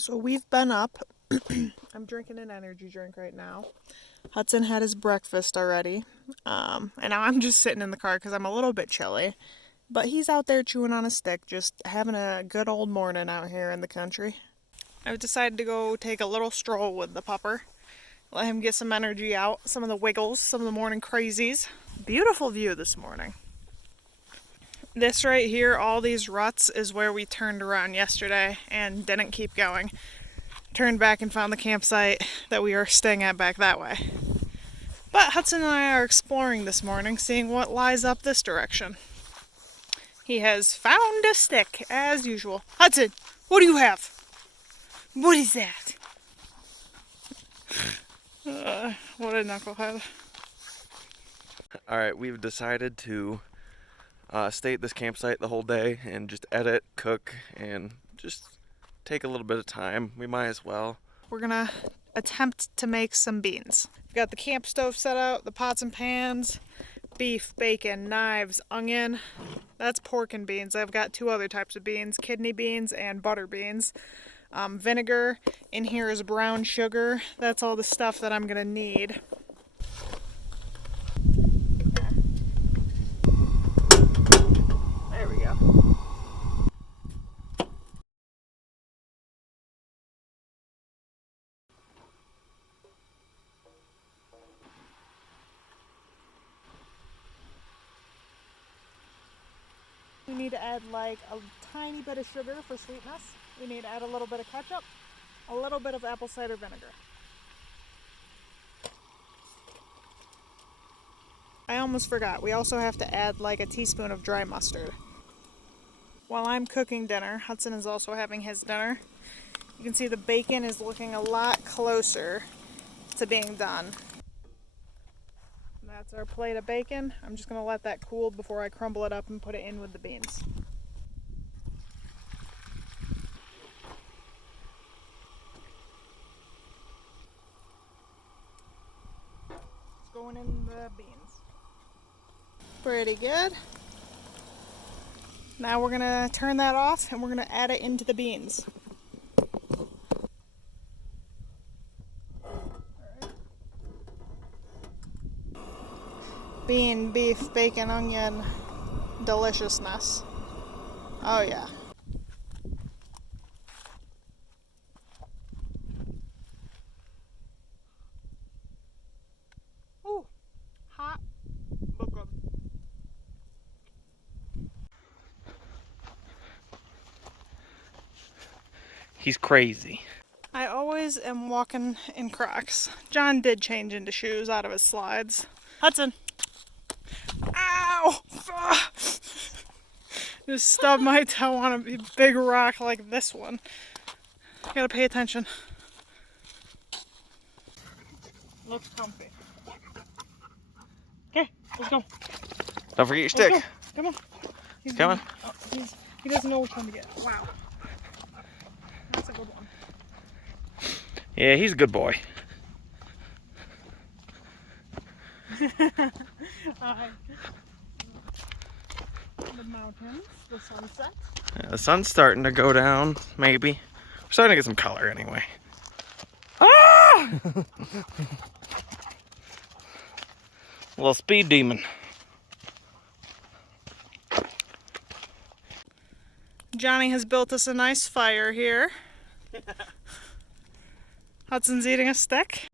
So we've been up. I'm drinking an energy drink right now. Hudson had his breakfast already. And now I'm just sitting in the car because I'm a little bit chilly. But he's out there chewing on a stick, just having a good old morning out here in the country. I've decided to go take a little stroll with the pupper. Let him get some energy out, some of the wiggles, some of the morning crazies. Beautiful view this morning. This right here, all these ruts, is where we turned around yesterday and didn't keep going. Turned back and found the campsite that we are staying at back that way. But Hudson and I are exploring this morning, seeing what lies up this direction. He has found a stick, as usual. Hudson, what do you have? What is that? What a knucklehead. Alright, we've decided to stay at this campsite the whole day and just edit, cook, and just take a little bit of time. We might as well. We're gonna attempt to make some beans. We've got the camp stove set out, the pots and pans, beef, bacon, knives, onion. That's pork and beans. I've got two other types of beans, kidney beans and butter beans. Vinegar. In here is brown sugar. That's all the stuff that I'm gonna need. There we go. We need to add like a tiny bit of sugar for sweetness. We need to add a little bit of ketchup, a little bit of apple cider vinegar. I almost forgot, we also have to add like a teaspoon of dry mustard. While I'm cooking dinner, Hudson is also having his dinner. You can see the bacon is looking a lot closer to being done. That's our plate of bacon. I'm just going to let that cool before I crumble it up and put it in with the beans. It's going in the beans. Pretty good. Now we're going to turn that off and we're going to add it into the beans. Bean, beef, bacon, onion, deliciousness. Oh yeah. Ooh, hot. Look good. He's crazy. I always am walking in Crocs. John did change into shoes out of his slides. Hudson. Ow! Just stubbed my toe on a big rock like this one. Gotta pay attention. Looks comfy. Okay, let's go. Don't forget your stick. Come on. He's Coming. Oh, he doesn't know which one to get. Wow. That's a good one. Yeah, he's a good boy. The mountains, the sunset. Yeah, the sun's starting to go down, maybe. We're starting to get some color anyway. Ah! Little speed demon. Johnny has built us a nice fire here. Hudson's eating a stick.